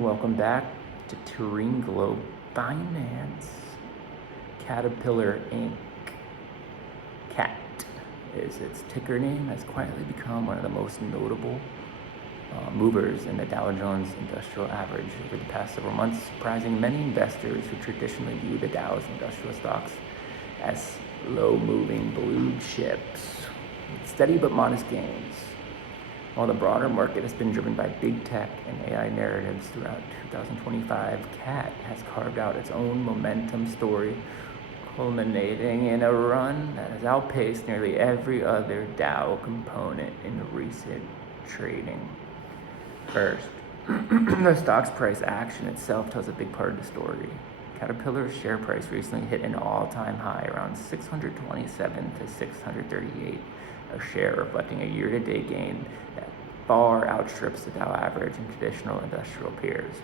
Welcome back to Terrain Globe Finance. Caterpillar Inc. CAT is its ticker name, has quietly become one of the most notable movers in the Dow Jones Industrial Average over the past several months, surprising many investors who traditionally view the Dow's industrial stocks as low-moving blue chips with steady but modest gains. While the broader market has been driven by big tech and AI narratives throughout 2025, CAT has carved out its own momentum story, culminating in a run that has outpaced nearly every other Dow component in recent trading. First, the stock's price action itself tells a big part of the story. Caterpillar's share price recently hit an all-time high around $627 to $638 a share, reflecting a year-to-date gain that far outstrips the Dow average and traditional industrial peers.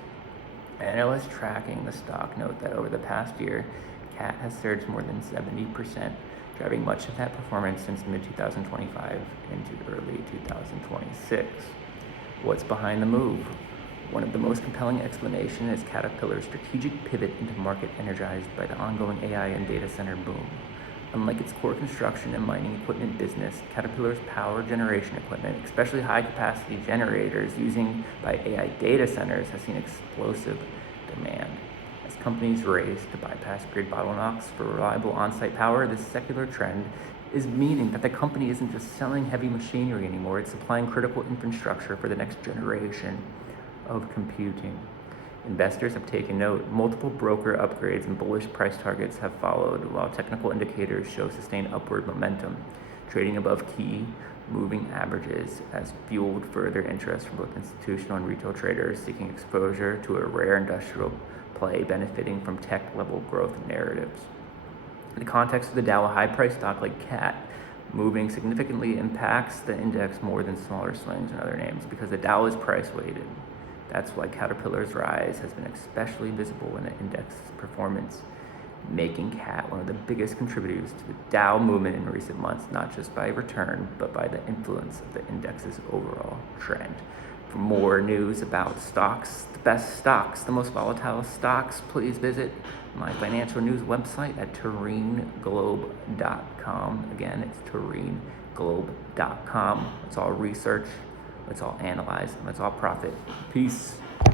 Analysts tracking the stock note that over the past year, CAT has surged more than 70%, driving much of that performance since mid-2025 into early 2026. What's behind the move? One of the most compelling explanations is Caterpillar's strategic pivot into market energized by the ongoing AI and data center boom. Unlike its core construction and mining equipment business, Caterpillar's power generation equipment, especially high-capacity generators using by AI data centers, has seen explosive demand. As companies race to bypass grid bottlenecks for reliable on-site power, this secular trend is meaning that the company isn't just selling heavy machinery anymore, it's supplying critical infrastructure for the next generation of computing. Investors have taken note. Multiple broker upgrades and bullish price targets have followed, while technical indicators show sustained upward momentum, trading above key moving averages has fueled further interest from both institutional and retail traders seeking exposure to a rare industrial play benefiting from tech-level growth narratives. In the context of the Dow, a high-priced stock like CAT moving significantly impacts the index more than smaller swings in other names because the Dow is price-weighted. That's why Caterpillar's rise has been especially visible in the index's performance, making CAT one of the biggest contributors to the Dow movement in recent months, not just by return, but by the influence of the index's overall trend. For more news about stocks, the best stocks, the most volatile stocks, please visit my financial news website at terrainglobe.com. Again, it's terrainglobe.com. It's all research. Let's all analyze and let's all profit. Peace.